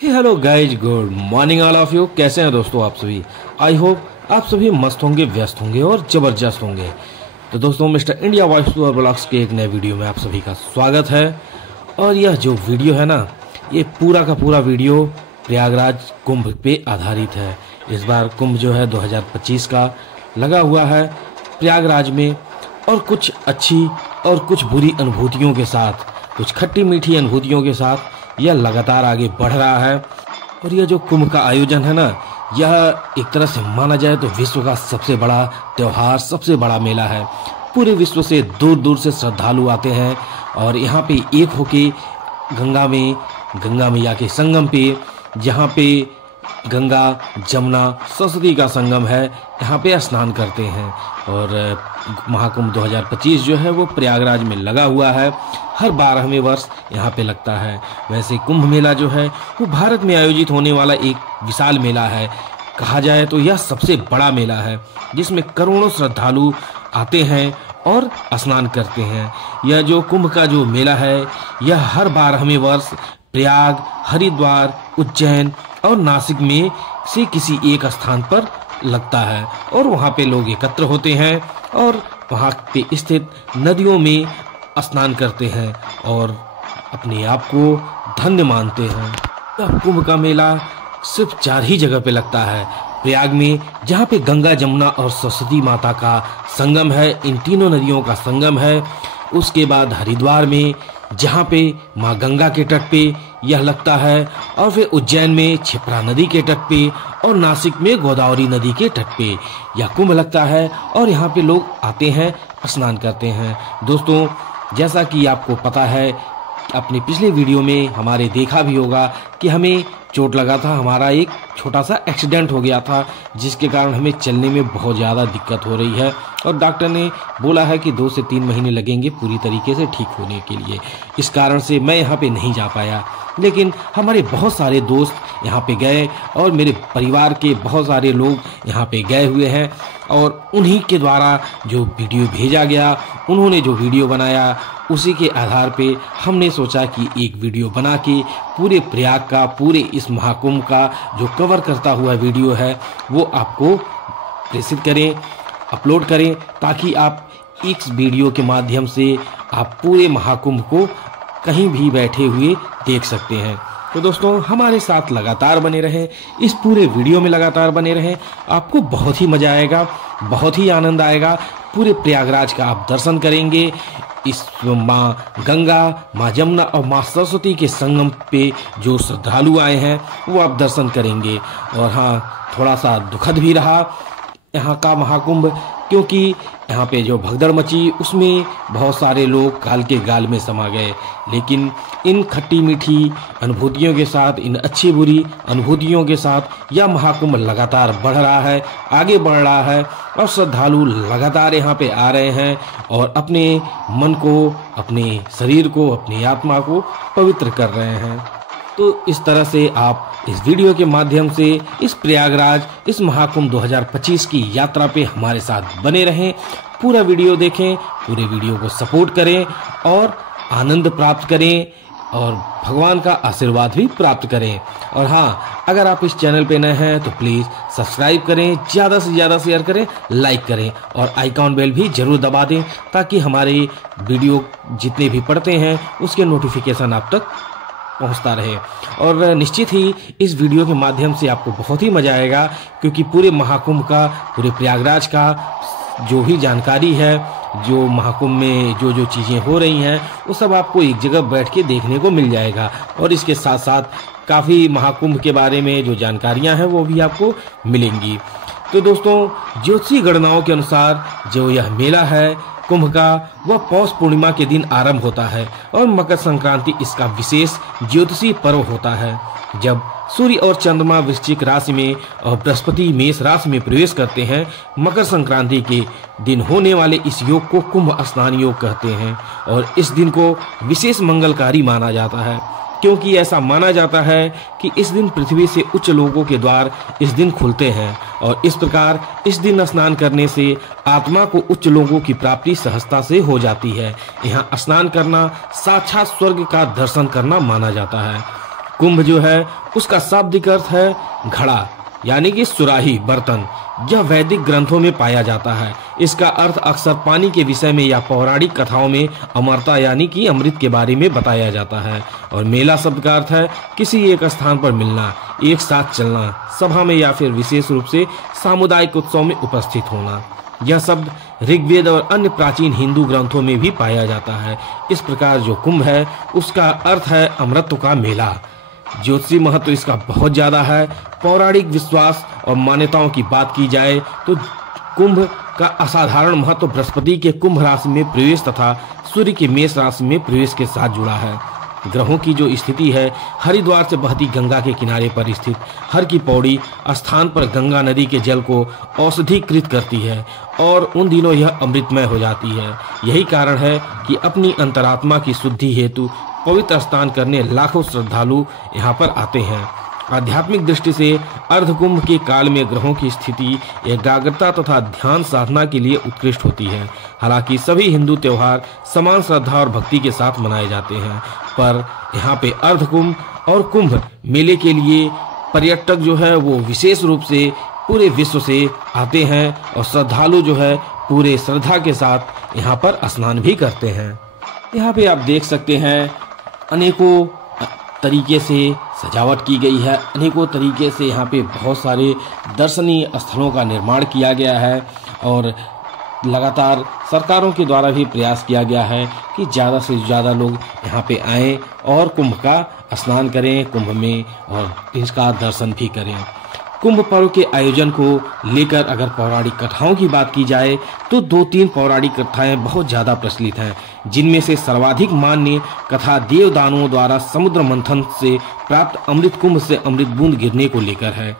Hello guys, good morning all of you. कैसे हैं दोस्तों आप सभी? आई होप आप सभी मस्त होंगे, व्यस्त होंगे और जबरदस्त होंगे। तो दोस्तों, mister India voice tour blogs के एक नए वीडियो में आप सभी का स्वागत है। और यह जो वीडियो है ना, ये पूरा का पूरा वीडियो प्रयागराज कुंभ पे आधारित है। इस बार कुंभ जो है 2025 का लगा हुआ है प्रयागराज में, और कुछ अच्छी और कुछ बुरी अनुभूतियों के साथ, कुछ खट्टी मीठी अनुभूतियों के साथ यह लगातार आगे बढ़ रहा है। और यह जो कुंभ का आयोजन है ना, यह एक तरह से माना जाए तो विश्व का सबसे बड़ा त्योहार, सबसे बड़ा मेला है। पूरे विश्व से दूर दूर से श्रद्धालु आते हैं और यहाँ पे एक होके गंगा मैया के संगम पे, जहाँ पे गंगा जमुना सरस्वती का संगम है, यहाँ पे स्नान करते हैं। और महाकुंभ 2025 जो है वो प्रयागराज में लगा हुआ है। हर 12वें वर्ष यहाँ पे लगता है। वैसे कुंभ मेला जो है वो भारत में आयोजित होने वाला एक विशाल मेला है। कहा जाए तो यह सबसे बड़ा मेला है, जिसमें करोड़ों श्रद्धालु आते हैं और स्नान करते हैं। यह जो कुंभ का जो मेला है, यह हर 12वें वर्ष प्रयाग, हरिद्वार, उज्जैन और नासिक में से किसी एक स्थान पर लगता है। और वहाँ पे लोग एकत्र होते हैं और वहाँ पे स्थित नदियों में स्नान करते हैं और अपने आप को धन्य मानते हैं। यह कुंभ का मेला सिर्फ 4 ही जगह पे लगता है। प्रयाग में, जहाँ पे गंगा जमुना और सरस्वती माता का संगम है, इन तीनों नदियों का संगम है। उसके बाद हरिद्वार में, जहाँ पे माँ गंगा के तट पे यह लगता है। और फिर उज्जैन में क्षिप्रा नदी के तट पे, और नासिक में गोदावरी नदी के तट पे यह कुंभ लगता है। और यहाँ पे लोग आते हैं, स्नान करते हैं। दोस्तों, जैसा कि आपको पता है, अपने पिछले वीडियो में हमारे देखा भी होगा कि हमें चोट लगा था, हमारा एक छोटा सा एक्सीडेंट हो गया था, जिसके कारण हमें चलने में बहुत ज़्यादा दिक्कत हो रही है। और डॉक्टर ने बोला है कि 2 से 3 महीने लगेंगे पूरी तरीके से ठीक होने के लिए। इस कारण से मैं यहाँ पे नहीं जा पाया, लेकिन हमारे बहुत सारे दोस्त यहाँ पे गए और मेरे परिवार के बहुत सारे लोग यहाँ पे गए हुए हैं। और उन्हीं के द्वारा जो वीडियो भेजा गया, उन्होंने जो वीडियो बनाया, उसी के आधार पे हमने सोचा कि एक वीडियो बना के पूरे प्रयाग का, पूरे इस महाकुंभ का जो कवर करता हुआ वीडियो है वो आपको प्रेषित करें, अपलोड करें, ताकि आप इस वीडियो के माध्यम से आप पूरे महाकुंभ को कहीं भी बैठे हुए देख सकते हैं। तो दोस्तों, हमारे साथ लगातार बने रहें, इस पूरे वीडियो में लगातार बने रहें। आपको बहुत ही मजा आएगा, बहुत ही आनंद आएगा। पूरे प्रयागराज का आप दर्शन करेंगे। इस माँ गंगा, माँ जमुना और माँ सरस्वती के संगम पे जो श्रद्धालु आए हैं वो आप दर्शन करेंगे। और हाँ, थोड़ा सा दुखद भी रहा यहाँ का महाकुंभ, क्योंकि यहाँ पे जो भगदड़ मची उसमें बहुत सारे लोग काल के गाल में समा गए। लेकिन इन खट्टी मीठी अनुभूतियों के साथ, इन अच्छी बुरी अनुभूतियों के साथ यह महाकुंभ लगातार बढ़ रहा है, आगे बढ़ रहा है। और श्रद्धालु लगातार यहाँ पे आ रहे हैं और अपने मन को, अपने शरीर को, अपनी आत्मा को पवित्र कर रहे हैं। तो इस तरह से आप इस वीडियो के माध्यम से इस प्रयागराज, इस महाकुंभ 2025 की यात्रा पे हमारे साथ बने रहें। पूरा वीडियो देखें, पूरे वीडियो को सपोर्ट करें और आनंद प्राप्त करें और भगवान का आशीर्वाद भी प्राप्त करें। और हाँ, अगर आप इस चैनल पे नए हैं तो प्लीज़ सब्सक्राइब करें, ज़्यादा से ज़्यादा शेयर करें, लाइक करें और आइकॉन बेल भी ज़रूर दबा दें, ताकि हमारे वीडियो जितने भी पढ़ते हैं उसके नोटिफिकेशन आप तक पहुंचता रहे। और निश्चित ही इस वीडियो के माध्यम से आपको बहुत ही मजा आएगा, क्योंकि पूरे महाकुंभ का, पूरे प्रयागराज का जो भी जानकारी है, जो महाकुंभ में जो जो चीज़ें हो रही हैं, वो सब आपको एक जगह बैठ के देखने को मिल जाएगा। और इसके साथ साथ काफ़ी महाकुंभ के बारे में जो जानकारियां हैं वो भी आपको मिलेंगी। तो दोस्तों, ज्योतिषी गणनाओं के अनुसार जो यह मेला है कुंभ का, वह पौष पूर्णिमा के दिन आरंभ होता है और मकर संक्रांति इसका विशेष ज्योतिषी पर्व होता है। जब सूर्य और चंद्रमा वृश्चिक राशि में और बृहस्पति मेष राशि में प्रवेश करते हैं, मकर संक्रांति के दिन होने वाले इस योग को कुंभ स्नान योग कहते हैं। और इस दिन को विशेष मंगलकारी माना जाता है, क्योंकि ऐसा माना जाता है कि इस दिन पृथ्वी से उच्च लोगों के द्वार इस दिन खुलते हैं। और इस प्रकार इस दिन स्नान करने से आत्मा को उच्च लोगों की प्राप्ति सहजता से हो जाती है। यहाँ स्नान करना साक्षात स्वर्ग का दर्शन करना माना जाता है। कुंभ जो है उसका शाब्दिक अर्थ है घड़ा, यानी कि सुराही, बर्तन। यह वैदिक ग्रंथों में पाया जाता है। इसका अर्थ अक्सर पानी के विषय में या पौराणिक कथाओं में अमरता यानी कि अमृत के बारे में बताया जाता है। और मेला शब्द का अर्थ है किसी एक स्थान पर मिलना, एक साथ चलना, सभा में या फिर विशेष रूप से सामुदायिक उत्सव में उपस्थित होना। यह शब्द ऋग्वेद और अन्य प्राचीन हिंदू ग्रंथों में भी पाया जाता है। इस प्रकार जो कुंभ है उसका अर्थ है अमृत का मेला। ज्योतिषी महत्व इसका बहुत ज्यादा है। पौराणिक विश्वास और मान्यताओं की बात की जाए तो कुंभ का असाधारण महत्व बृहस्पति के कुंभ राशि में प्रवेश तथा सूर्य के मेष राशि में प्रवेश के साथ जुड़ा है। ग्रहों की जो स्थिति है, हरिद्वार से बहती गंगा के किनारे पर स्थित हर की पौड़ी स्थान पर गंगा नदी के जल को औषधीकृत करती है और उन दिनों यह अमृतमय हो जाती है। यही कारण है कि अपनी अंतरात्मा की शुद्धि हेतु पवित्र स्नान करने लाखों श्रद्धालु यहाँ पर आते हैं। आध्यात्मिक दृष्टि से अर्धकुंभ के काल में ग्रहों की स्थिति एकाग्रता तथा ध्यान साधना के लिए उत्कृष्ट होती है। हालांकि सभी हिंदू त्योहार समान श्रद्धा और भक्ति के साथ मनाए जाते हैं, पर यहाँ पे अर्धकुंभ और कुंभ मेले के लिए पर्यटक जो है वो विशेष रूप से पूरे विश्व से आते हैं और श्रद्धालु जो है पूरे श्रद्धा के साथ यहाँ पर स्नान भी करते हैं। यहाँ पे आप देख सकते हैं अनेकों तरीके से सजावट की गई है। अनेकों तरीके से यहाँ पे बहुत सारे दर्शनीय स्थलों का निर्माण किया गया है और लगातार सरकारों के द्वारा भी प्रयास किया गया है कि ज़्यादा से ज़्यादा लोग यहाँ पे आएँ और कुंभ का स्नान करें, कुंभ में और इसका दर्शन भी करें। कुंभ पर्व के आयोजन को लेकर अगर पौराणिक कथाओं की बात की जाए तो 2-3 पौराणिक कथाएं बहुत ज़्यादा प्रचलित हैं, जिनमें से सर्वाधिक मान्य कथा देवदानवों द्वारा समुद्र मंथन से प्राप्त अमृत कुंभ से अमृत बूंद गिरने को लेकर है।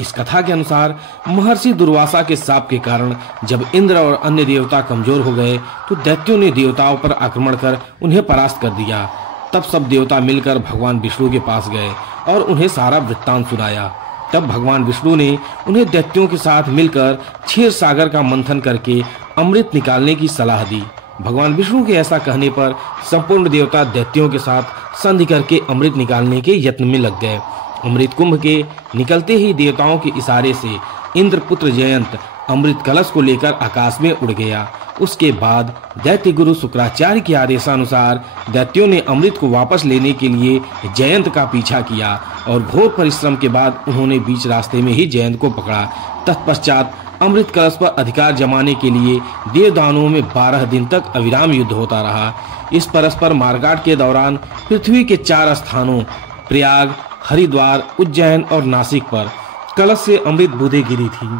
इस कथा के अनुसार महर्षि दुर्वासा के शाप के कारण जब इंद्र और अन्य देवता कमजोर हो गए तो दैत्यों ने देवताओं पर आक्रमण कर उन्हें परास्त कर दिया। तब सब देवता मिलकर भगवान विष्णु के पास गए और उन्हें सारा वृत्तांत सुनाया। तब भगवान विष्णु ने उन्हें दैत्यों के साथ मिलकर क्षीर सागर का मंथन करके अमृत निकालने की सलाह दी। भगवान विष्णु के ऐसा कहने पर संपूर्ण देवता दैत्यों के साथ संधि करके अमृत निकालने के यत्न में लग गए। अमृत कुंभ के निकलते ही देवताओं के इशारे से इंद्रपुत्र जयंत अमृत कलश को लेकर आकाश में उड़ गया। उसके बाद दैत्य गुरु शुक्राचार्य के आदेशानुसार दैत्यों ने अमृत को वापस लेने के लिए जयंत का पीछा किया और घोर परिश्रम के बाद उन्होंने बीच रास्ते में ही जयंत को पकड़ा। तत्पश्चात अमृत कलश पर अधिकार जमाने के लिए देवदानवों में 12 दिन तक अविराम युद्ध होता रहा। इस परस्पर मारकाट के दौरान पृथ्वी के 4 स्थानों प्रयाग, हरिद्वार, उज्जैन और नासिक पर कलश से अमृत बूंदें गिरी थी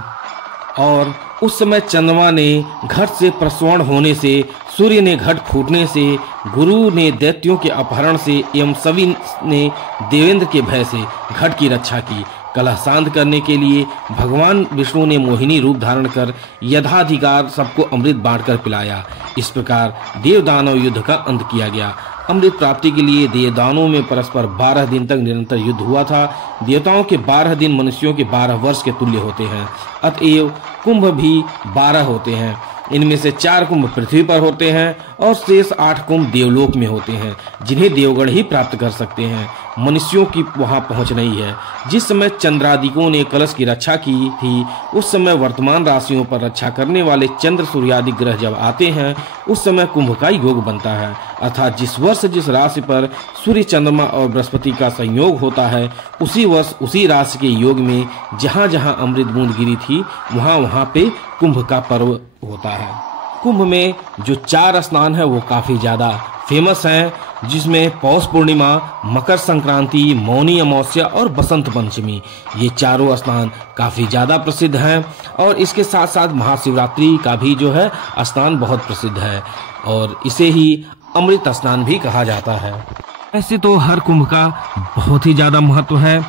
और उस समय चंद्रमा ने घट से प्रस्वर्ण होने से, सूर्य ने घट फूटने से, गुरु ने दैत्यों के अपहरण से एवं सभी ने देवेंद्र के भय से घट की रक्षा की। कलह शांत करने के लिए भगवान विष्णु ने मोहिनी रूप धारण कर यथाधिकार सबको अमृत बांटकर पिलाया। इस प्रकार देव दानव युद्ध का अंत किया गया। अमृत प्राप्ति के लिए देवदानों में परस्पर 12 दिन तक निरंतर युद्ध हुआ था। देवताओं के 12 दिन मनुष्यों के 12 वर्ष के तुल्य होते हैं, अतएव कुंभ भी 12 होते हैं। इनमें से 4 कुंभ पृथ्वी पर होते हैं और शेष 8 कुंभ देवलोक में होते हैं, जिन्हें देवगण ही प्राप्त कर सकते हैं। मनुष्यों की वहां पहुंच नहीं है। जिस समय चंद्रादिकों ने कलश की रक्षा की थी, उस समय वर्तमान राशियों पर रक्षा करने वाले चंद्र सूर्यादि ग्रह जब आते हैं, उस समय कुंभ का योग बनता है। अर्थात जिस वर्ष जिस राशि पर सूर्य, चंद्रमा और बृहस्पति का संयोग होता है, उसी वर्ष उसी राशि के योग में जहाँ जहाँ अमृत बूंद गिरी थी, वहाँ वहाँ पे कुंभ का पर्व होता है। कुंभ में जो 4 स्नान है वो काफी ज्यादा फेमस हैं, जिसमें पौष पूर्णिमा, मकर संक्रांति, मौनी अमावस्या और बसंत पंचमी, ये चारों स्नान काफी ज्यादा प्रसिद्ध हैं। और इसके साथ साथ महाशिवरात्रि का भी जो है स्नान बहुत प्रसिद्ध है और इसे ही अमृत स्नान भी कहा जाता है। ऐसे तो हर कुंभ का बहुत ही ज्यादा महत्व है,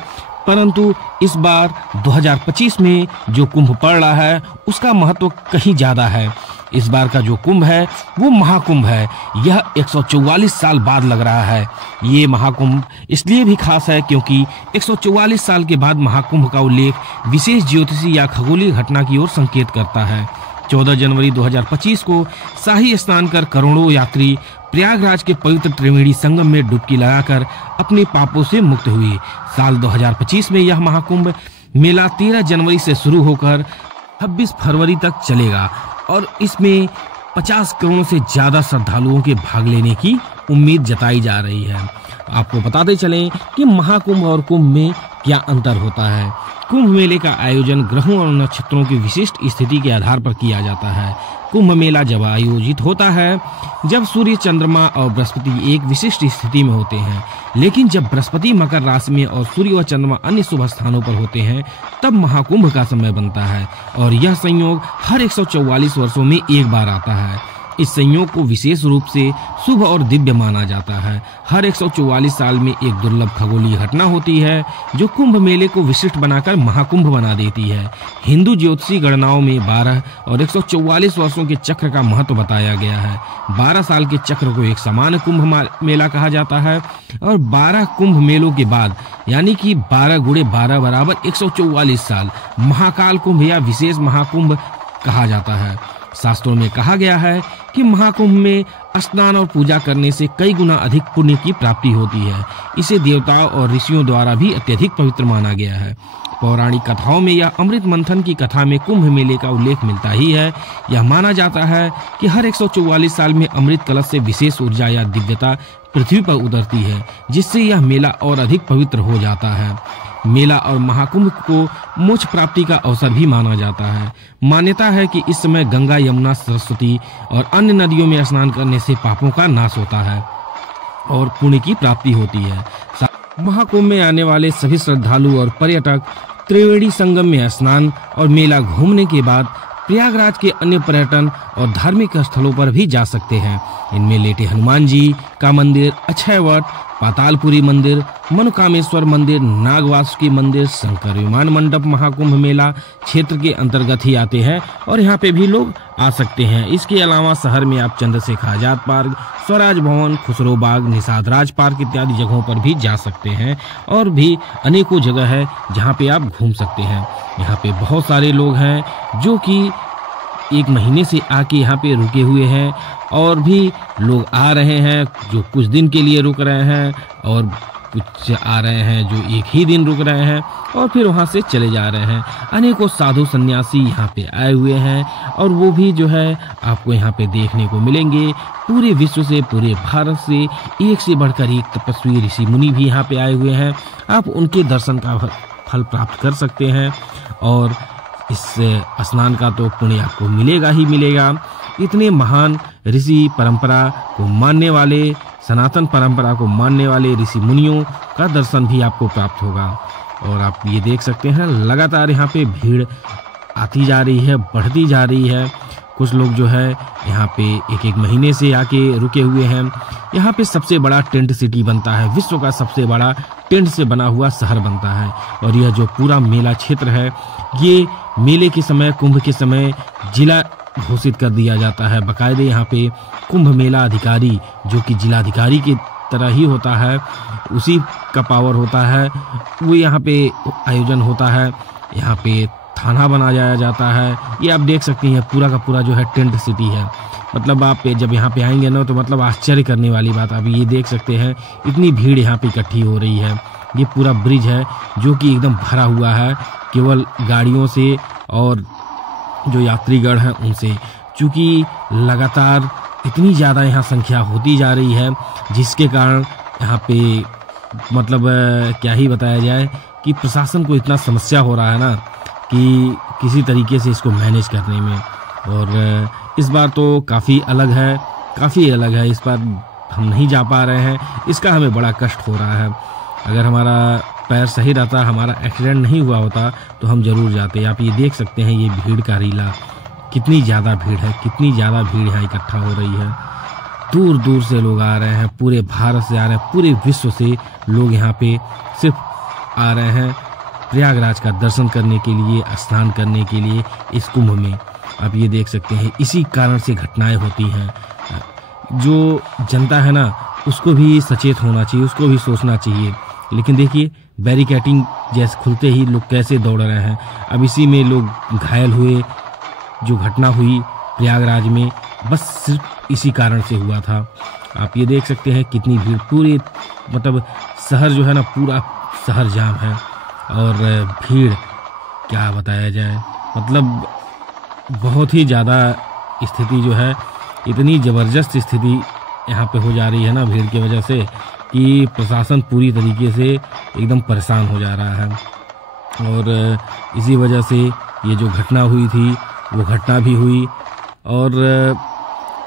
परंतु इस बार 2025 में जो कुंभ पड़ रहा है उसका महत्व कहीं ज्यादा है। इस बार का जो कुंभ है वो महाकुंभ है। यह 144 साल बाद लग रहा है। ये महाकुंभ इसलिए भी खास है क्योंकि 144 साल के बाद महाकुंभ का उल्लेख विशेष ज्योतिषी या खगोलीय घटना की ओर संकेत करता है। 14 जनवरी 2025 को शाही स्नान कर करोड़ों यात्री प्रयागराज के पवित्र त्रिवेणी संगम में डुबकी लगाकर अपने पापों से मुक्त हुई। साल 2025 में यह महाकुंभ मेला 13 जनवरी से शुरू होकर 26 फरवरी तक चलेगा और इसमें 50 करोड़ से ज्यादा श्रद्धालुओं के भाग लेने की उम्मीद जताई जा रही है। आपको बताते चलें कि महाकुंभ और कुंभ में क्या अंतर होता है। कुंभ मेले का आयोजन ग्रहों और नक्षत्रों की विशिष्ट स्थिति के आधार पर किया जाता है। कुंभ मेला जब आयोजित होता है जब सूर्य, चंद्रमा और बृहस्पति एक विशिष्ट स्थिति में होते हैं, लेकिन जब बृहस्पति मकर राशि में और सूर्य व चंद्रमा अन्य शुभ स्थानों पर होते हैं तब महाकुंभ का समय बनता है और यह संयोग हर 144 वर्षों में एक बार आता है। इस संयोग को विशेष रूप से शुभ और दिव्य माना जाता है। हर 144 साल में एक दुर्लभ खगोलीय घटना होती है जो कुंभ मेले को विशिष्ट बनाकर महाकुंभ बना देती है। हिंदू ज्योतिषी गणनाओं में 12 और 144 वर्षों के चक्र का महत्व बताया गया है। 12 साल के चक्र को एक समान कुंभ मेला कहा जाता है और 12 कुंभ मेलों के बाद यानी कि 12 गुणे 12 बराबर 144 साल महाकाल कुंभ या विशेष महाकुंभ कहा जाता है। शास्त्रों में कहा गया है कि महाकुंभ में स्नान और पूजा करने से कई गुना अधिक पुण्य की प्राप्ति होती है। इसे देवताओं और ऋषियों द्वारा भी अत्यधिक पवित्र माना गया है। पौराणिक कथाओं में या अमृत मंथन की कथा में कुंभ मेले का उल्लेख मिलता ही है। यह माना जाता है कि हर 144 साल में अमृत कलश से विशेष ऊर्जा या दिव्यता पृथ्वी पर उतरती है, जिससे यह मेला और अधिक पवित्र हो जाता है। मेला और महाकुंभ को मोक्ष प्राप्ति का अवसर भी माना जाता है। मान्यता है कि इस समय गंगा, यमुना, सरस्वती और अन्य नदियों में स्नान करने से पापों का नाश होता है और पुण्य की प्राप्ति होती है। महाकुंभ में आने वाले सभी श्रद्धालु और पर्यटक त्रिवेणी संगम में स्नान और मेला घूमने के बाद प्रयागराज के अन्य पर्यटन और धार्मिक स्थलों पर भी जा सकते हैं। इनमें लेटे हनुमान जी का मंदिर, अक्षयवट, पातालपुरी मंदिर, मनोकामेश्वर मंदिर, नागवासुकी मंदिर, शंकर विमान मंडप महाकुंभ मेला क्षेत्र के अंतर्गत ही आते हैं और यहाँ पे भी लोग आ सकते हैं। इसके अलावा शहर में आप चंद्रशेखर आजाद पार्क, स्वराज भवन, खुसरो बाग, निषाद राज पार्क इत्यादि जगहों पर भी जा सकते हैं और भी अनेकों जगह है जहाँ पे आप घूम सकते हैं। यहाँ पे बहुत सारे लोग हैं जो कि एक महीने से आके यहाँ पे रुके हुए हैं और भी लोग आ रहे हैं जो कुछ दिन के लिए रुक रहे हैं और कुछ आ रहे हैं जो एक ही दिन रुक रहे हैं और फिर वहाँ से चले जा रहे हैं। अनेकों साधु सन्यासी यहाँ पे आए हुए हैं और वो भी जो है आपको यहाँ पे देखने को मिलेंगे। पूरे विश्व से, पूरे भारत से एक से बढ़कर एक तपस्वी ऋषि मुनि भी यहाँ पे आए हुए हैं। आप उनके दर्शन का फल प्राप्त कर सकते हैं और इस स्नान का तो पुण्य आपको मिलेगा ही मिलेगा। इतने महान ऋषि परंपरा को मानने वाले, सनातन परंपरा को मानने वाले ऋषि मुनियों का दर्शन भी आपको प्राप्त होगा। और आप ये देख सकते हैं लगातार यहाँ पे भीड़ आती जा रही है, बढ़ती जा रही है। कुछ लोग जो है यहाँ पे एक एक महीने से आके रुके हुए हैं। यहाँ पे सबसे बड़ा टेंट सिटी बनता है, विश्व का सबसे बड़ा टेंट से बना हुआ शहर बनता है। और यह जो पूरा मेला क्षेत्र है ये मेले के समय, कुंभ के समय जिला घोषित कर दिया जाता है। बाकायदे यहाँ पे कुंभ मेला अधिकारी जो कि जिलाधिकारी की तरह ही होता है, उसी का पावर होता है, वो यहाँ पे आयोजन होता है। यहाँ पे थाना बनाया जाता है। ये आप देख सकते हैं पूरा का पूरा जो है टेंट सिटी है। मतलब आप जब यहाँ पे आएंगे ना तो मतलब आश्चर्य करने वाली बात आप ये देख सकते हैं। इतनी भीड़ यहाँ पे इकट्ठी हो रही है। ये पूरा ब्रिज है जो कि एकदम भरा हुआ है केवल गाड़ियों से और जो यात्रीगण हैं उनसे, चूँकि लगातार इतनी ज़्यादा यहाँ संख्या होती जा रही है जिसके कारण यहाँ पे मतलब क्या ही बताया जाए कि प्रशासन को इतना समस्या हो रहा है ना कि किसी तरीके से इसको मैनेज करने में। और इस बार तो काफ़ी अलग है। इस बार हम नहीं जा पा रहे हैं, इसका हमें बड़ा कष्ट हो रहा है। अगर हमारा पैर सही रहता, हमारा एक्सीडेंट नहीं हुआ होता तो हम जरूर जाते। आप ये देख सकते हैं ये भीड़ का रीला, कितनी ज़्यादा भीड़ है, कितनी ज़्यादा भीड़ यहाँ इकट्ठा हो रही है। दूर दूर से लोग आ रहे हैं, पूरे भारत से आ रहे हैं, पूरे विश्व से लोग यहाँ पे सिर्फ आ रहे हैं प्रयागराज का दर्शन करने के लिए, स्नान करने के लिए इस कुंभ में। आप ये देख सकते हैं इसी कारण से घटनाएं होती हैं। जो जनता है ना उसको भी सचेत होना चाहिए, उसको भी सोचना चाहिए। लेकिन देखिए बैरिकेडिंग जैसे खुलते ही लोग कैसे दौड़ रहे हैं। अब इसी में लोग घायल हुए, जो घटना हुई प्रयागराज में बस सिर्फ इसी कारण से हुआ था। आप ये देख सकते हैं कितनी भीड़, पूरी मतलब शहर जो है ना, पूरा शहर जाम है। और भीड़ क्या बताया जाए, मतलब बहुत ही ज़्यादा स्थिति जो है, इतनी ज़बरदस्त स्थिति यहाँ पे हो जा रही है ना भीड़ की वजह से, कि प्रशासन पूरी तरीके से एकदम परेशान हो जा रहा है। और इसी वजह से ये जो घटना हुई थी वो घटना भी हुई, और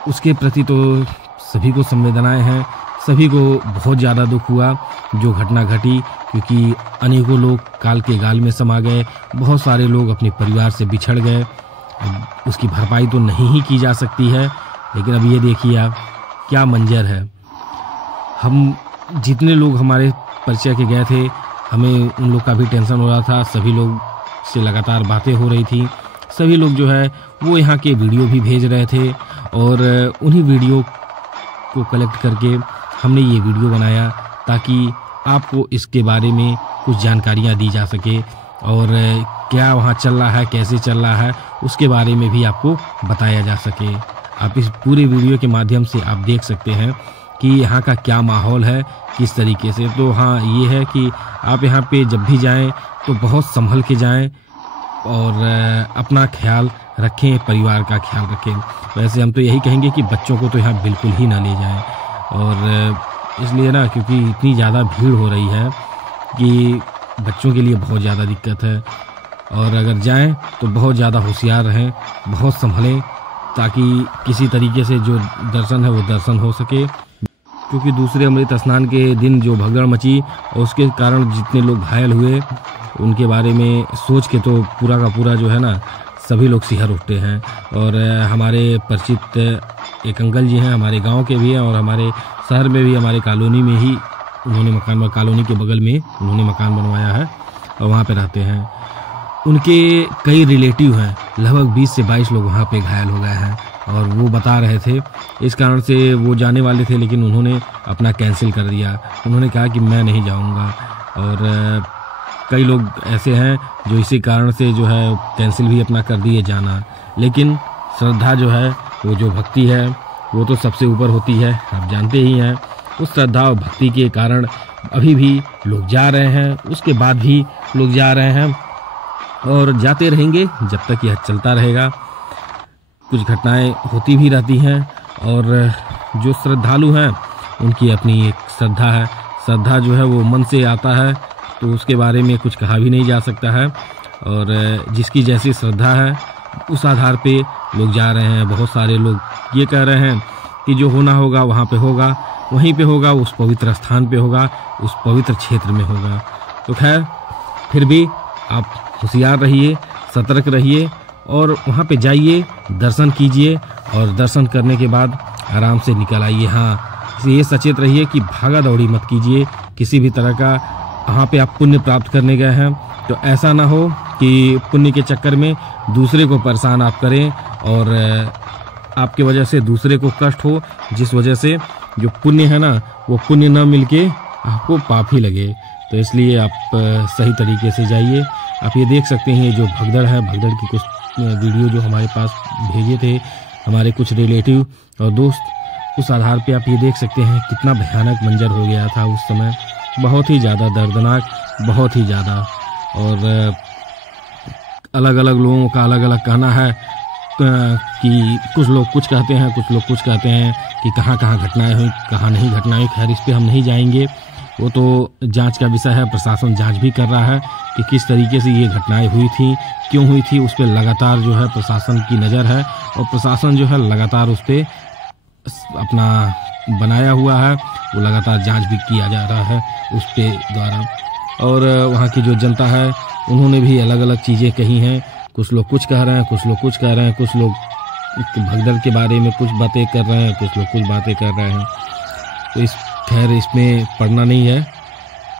उसके प्रति तो सभी को संवेदनाएं हैं, सभी को बहुत ज़्यादा दुख हुआ जो घटना घटी, क्योंकि अनेकों लोग काल के गाल में समा गए, बहुत सारे लोग अपने परिवार से बिछड़ गए। अब उसकी भरपाई तो नहीं ही की जा सकती है, लेकिन अब ये देखिए आप क्या मंजर है। हम जितने लोग हमारे परिचय के गए थे, हमें उन लोग का भी टेंशन हो रहा था, सभी लोग से लगातार बातें हो रही थी, सभी लोग जो है वो यहाँ के वीडियो भी भेज रहे थे, और उन्हीं वीडियो को कलेक्ट करके हमने ये वीडियो बनाया ताकि आपको इसके बारे में कुछ जानकारियाँ दी जा सके, और क्या वहाँ चल रहा है, कैसे चल रहा है, उसके बारे में भी आपको बताया जा सके। आप इस पूरे वीडियो के माध्यम से आप देख सकते हैं कि यहाँ का क्या माहौल है, किस तरीके से। तो हाँ, ये है कि आप यहाँ पे जब भी जाएं तो बहुत संभल के जाएं, और अपना ख्याल रखें, परिवार का ख्याल रखें। वैसे हम तो यही कहेंगे कि बच्चों को तो यहाँ बिल्कुल ही ना ले जाएं, और इसलिए ना, क्योंकि इतनी ज़्यादा भीड़ हो रही है कि बच्चों के लिए बहुत ज़्यादा दिक्कत है। और अगर जाएं तो बहुत ज़्यादा होशियार रहें, बहुत संभलें, ताकि किसी तरीके से जो दर्शन है वो दर्शन हो सके। क्योंकि दूसरे अमृत स्नान के दिन जो भगदड़ मची और उसके कारण जितने लोग घायल हुए, उनके बारे में सोच के तो पूरा का पूरा जो है ना, सभी लोग सिहर उठते हैं। और हमारे परिचित एक अंकल जी हैं, हमारे गांव के भी हैं, और हमारे शहर में भी, हमारे कॉलोनी में ही उन्होंने मकान, कॉलोनी के बगल में उन्होंने मकान बनवाया है और वहाँ पे रहते हैं। उनके कई रिलेटिव हैं, लगभग 20 से 22 लोग वहाँ पे घायल हो गए हैं, और वो बता रहे थे। इस कारण से वो जाने वाले थे, लेकिन उन्होंने अपना कैंसिल कर दिया। उन्होंने कहा कि मैं नहीं जाऊँगा, और कई लोग ऐसे हैं जो इसी कारण से जो है कैंसिल भी अपना कर दिए जाना। लेकिन श्रद्धा जो है, वो जो भक्ति है, वो तो सबसे ऊपर होती है, आप जानते ही हैं। उस श्रद्धा और भक्ति के कारण अभी भी लोग जा रहे हैं, उसके बाद भी लोग जा रहे हैं, और जाते रहेंगे जब तक यह चलता रहेगा। कुछ घटनाएं होती भी रहती हैं, और जो श्रद्धालु हैं उनकी अपनी एक श्रद्धा है। श्रद्धा जो है वो मन से आता है, तो उसके बारे में कुछ कहा भी नहीं जा सकता है। और जिसकी जैसी श्रद्धा है उस आधार पे लोग जा रहे हैं। बहुत सारे लोग ये कह रहे हैं कि जो होना होगा वहाँ पे होगा, वहीं पे होगा, उस पवित्र स्थान पे होगा, उस पवित्र क्षेत्र में होगा। तो खैर, फिर भी आप होशियार रहिए, सतर्क रहिए, और वहाँ पे जाइए, दर्शन कीजिए, और दर्शन करने के बाद आराम से निकल आइए। हाँ, ये सचेत रहिए कि भागा दौड़ी मत कीजिए किसी भी तरह का। वहाँ पे आप पुण्य प्राप्त करने गए हैं, तो ऐसा ना हो कि पुण्य के चक्कर में दूसरे को परेशान आप करें, और आपके वजह से दूसरे को कष्ट हो, जिस वजह से जो पुण्य है ना, वो पुण्य न मिलके आपको पाप ही लगे। तो इसलिए आप सही तरीके से जाइए। आप ये देख सकते हैं, जो भगदड़ है, भगदड़ की कुछ वीडियो जो हमारे पास भेजे थे हमारे कुछ रिलेटिव और दोस्त, उस आधार पे आप ये देख सकते हैं कितना भयानक मंजर हो गया था उस समय। बहुत ही ज़्यादा दर्दनाक, बहुत ही ज़्यादा। और अलग अलग लोगों का अलग अलग कहना है कि कुछ लोग कुछ कहते हैं, कुछ लोग कुछ कहते हैं कि कहाँ कहाँ घटनाएं हुई, कहाँ नहीं घटनाएं हुई। खैर, इस पर हम नहीं जाएंगे, वो तो जांच का विषय है। प्रशासन जांच भी कर रहा है कि किस तरीके से ये घटनाएं हुई थी, क्यों हुई थी। उस पर लगातार जो है प्रशासन की नज़र है, और प्रशासन जो है लगातार उस पर अपना बनाया हुआ है, वो लगातार जांच भी किया जा रहा है उस पे द्वारा। और वहाँ की जो जनता है, उन्होंने भी अलग अलग चीज़ें कही हैं। कुछ लोग कुछ कह रहे हैं, कुछ लोग कुछ कह रहे हैं, कुछ लोग भगदड़ के बारे में कुछ बातें कर रहे हैं, कुछ लोग कुछ बातें कर रहे हैं। तो खैर, इसमें पढ़ना नहीं है,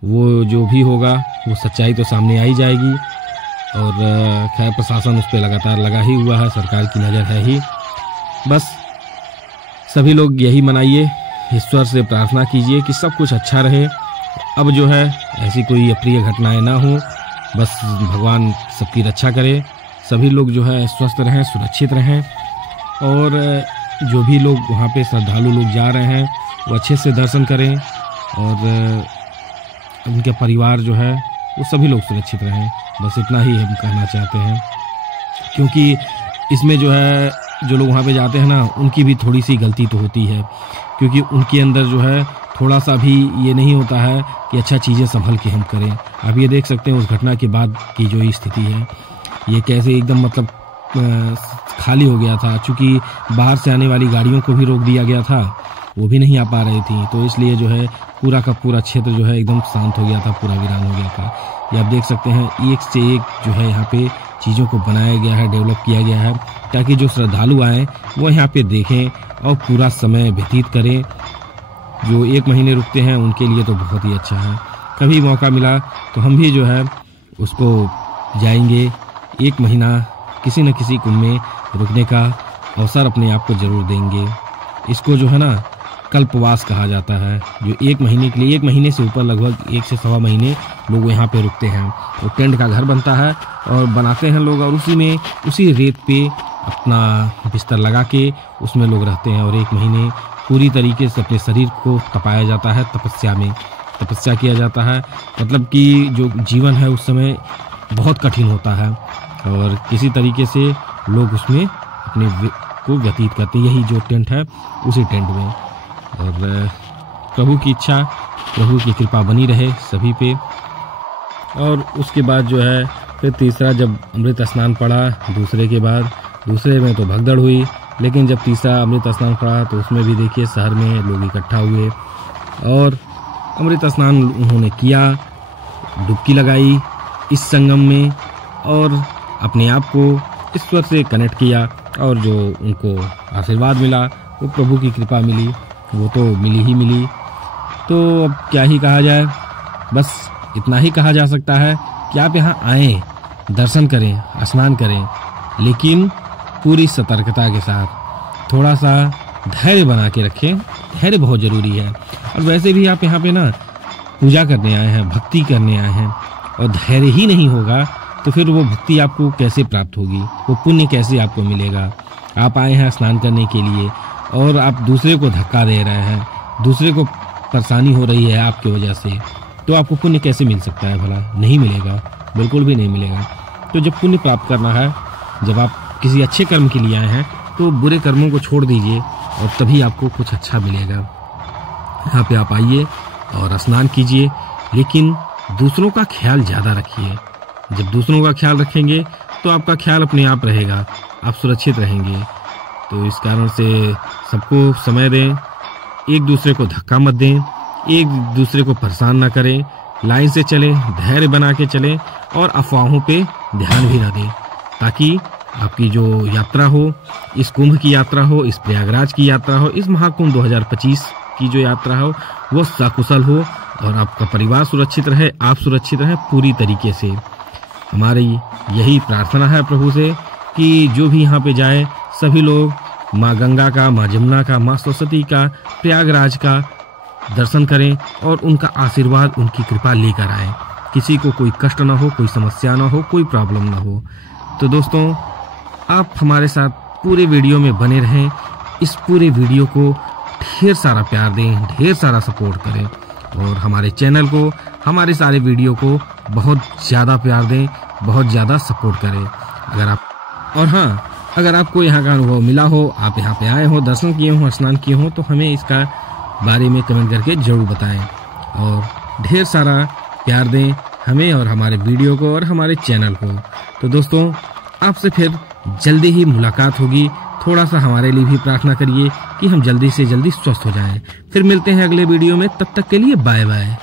वो जो भी होगा वो सच्चाई तो सामने आई जाएगी। और खैर, प्रशासन उस पर लगातार लगा ही हुआ है, सरकार की नज़र है ही। बस सभी लोग यही मनाइए, ईश्वर से प्रार्थना कीजिए कि सब कुछ अच्छा रहे। अब जो है ऐसी कोई अप्रिय घटनाएं ना हो, बस भगवान सबकी रक्षा करे। सभी लोग जो है स्वस्थ रहें, सुरक्षित रहें, और जो भी लोग वहाँ पे श्रद्धालु लोग जा रहे हैं वो अच्छे से दर्शन करें और उनके परिवार जो है वो सभी लोग सुरक्षित रहें। बस इतना ही हम कहना चाहते हैं, क्योंकि इसमें जो है जो लोग वहाँ पे जाते हैं ना, उनकी भी थोड़ी सी गलती तो होती है, क्योंकि उनके अंदर जो है थोड़ा सा भी ये नहीं होता है कि अच्छा चीज़ें संभल के हम करें। आप ये देख सकते हैं उस घटना के बाद की जो स्थिति है, ये कैसे एकदम मतलब खाली हो गया था। चूँकि बाहर से आने वाली गाड़ियों को भी रोक दिया गया था, वो भी नहीं आ पा रही थी, तो इसलिए जो है पूरा का पूरा क्षेत्र जो है एकदम शांत हो गया था, पूरा वीरान हो गया था। ये आप देख सकते हैं एक से एक जो है यहाँ पे चीज़ों को बनाया गया है, डेवलप किया गया है, ताकि जो श्रद्धालु आएँ वो यहाँ पे देखें और पूरा समय व्यतीत करें। जो 1 महीने रुकते हैं उनके लिए तो बहुत ही अच्छा है। कभी मौका मिला तो हम भी जो है उसको जाएंगे, 1 महीना किसी न किसी कुंभ में रुकने का अवसर अपने आप को जरूर देंगे। इसको जो है ना कल्पवास कहा जाता है, जो 1 महीने के लिए, 1 महीने से ऊपर लगभग 1 से सवा महीने लोग यहाँ पे रुकते हैं। तो टेंट का घर बनता है और बनाते हैं लोग, और उसी रेत पे अपना बिस्तर लगा के उसमें लोग रहते हैं और 1 महीने पूरी तरीके से अपने शरीर को तपाया जाता है, तपस्या किया जाता है। मतलब कि जो जीवन है उस समय बहुत कठिन होता है और किसी तरीके से लोग उसमें अपने को व्यतीत करते हैं, यही जो टेंट है उसी टेंट में। और प्रभु की इच्छा, प्रभु की कृपा बनी रहे सभी पे। और उसके बाद जो है फिर तीसरा जब अमृत स्नान पड़ा, दूसरे के बाद दूसरे में तो भगदड़ हुई, लेकिन जब तीसरा अमृत स्नान पड़ा तो उसमें भी देखिए शहर में लोग इकट्ठा हुए और अमृत स्नान उन्होंने किया, डुबकी लगाई इस संगम में और अपने आप को ईश्वर से कनेक्ट किया, और जो उनको आशीर्वाद मिला वो प्रभु की कृपा मिली, वो तो मिली ही मिली। तो अब क्या ही कहा जाए, बस इतना ही कहा जा सकता है कि आप यहाँ आएँ, दर्शन करें, स्नान करें, लेकिन पूरी सतर्कता के साथ थोड़ा सा धैर्य बना के रखें। धैर्य बहुत ज़रूरी है। और वैसे भी आप यहाँ पे ना पूजा करने आए हैं, भक्ति करने आए हैं, और धैर्य ही नहीं होगा तो फिर वो भक्ति आपको कैसे प्राप्त होगी, वो पुण्य कैसे आपको मिलेगा। आप आए हैं स्नान करने के लिए और आप दूसरे को धक्का दे रहे हैं, दूसरे को परेशानी हो रही है आपकी वजह से, तो आपको पुण्य कैसे मिल सकता है भला? नहीं मिलेगा, बिल्कुल भी नहीं मिलेगा। तो जब पुण्य प्राप्त करना है, जब आप किसी अच्छे कर्म के लिए आए हैं, तो बुरे कर्मों को छोड़ दीजिए और तभी आपको कुछ अच्छा मिलेगा। यहाँ पे आप आइए और स्नान कीजिए, लेकिन दूसरों का ख्याल ज़्यादा रखिए। जब दूसरों का ख्याल रखेंगे तो आपका ख्याल अपने आप रहेगा, आप सुरक्षित रहेंगे। तो इस कारण से सबको समय दें, एक दूसरे को धक्का मत दें, एक दूसरे को परेशान ना करें, लाइन से चलें, धैर्य बना के चलें और अफवाहों पे ध्यान भी ना दें, ताकि आपकी जो यात्रा हो, इस कुंभ की यात्रा हो, इस प्रयागराज की यात्रा हो, इस महाकुंभ 2025 की जो यात्रा हो, वो सकुशल हो और आपका परिवार सुरक्षित रहे, आप सुरक्षित रहें पूरी तरीके से। हमारी यही प्रार्थना है प्रभु से कि जो भी यहाँ पे जाए, सभी लोग माँ गंगा का, माँ जमुना का, माँ सरस्वती का, प्रयागराज का दर्शन करें और उनका आशीर्वाद, उनकी कृपा लेकर आए। किसी को कोई कष्ट ना हो, कोई समस्या ना हो, कोई प्रॉब्लम ना हो। तो दोस्तों, आप हमारे साथ पूरे वीडियो में बने रहें। इस पूरे वीडियो को ढेर सारा प्यार दें, ढेर सारा सपोर्ट करें और हमारे चैनल को, हमारे सारे वीडियो को बहुत ज़्यादा प्यार दें, बहुत ज़्यादा सपोर्ट करें। अगर आपको यहाँ का अनुभव मिला हो, आप यहाँ पे आए हो, दर्शन किए हो, स्नान किए हो, तो हमें इसका बारे में कमेंट करके ज़रूर बताएं और ढेर सारा प्यार दें हमें और हमारे वीडियो को और हमारे चैनल को। तो दोस्तों, आपसे फिर जल्दी ही मुलाकात होगी। थोड़ा सा हमारे लिए भी प्रार्थना करिए कि हम जल्दी से जल्दी स्वस्थ हो जाएं। फिर मिलते हैं अगले वीडियो में, तब तक के लिए बाय बाय।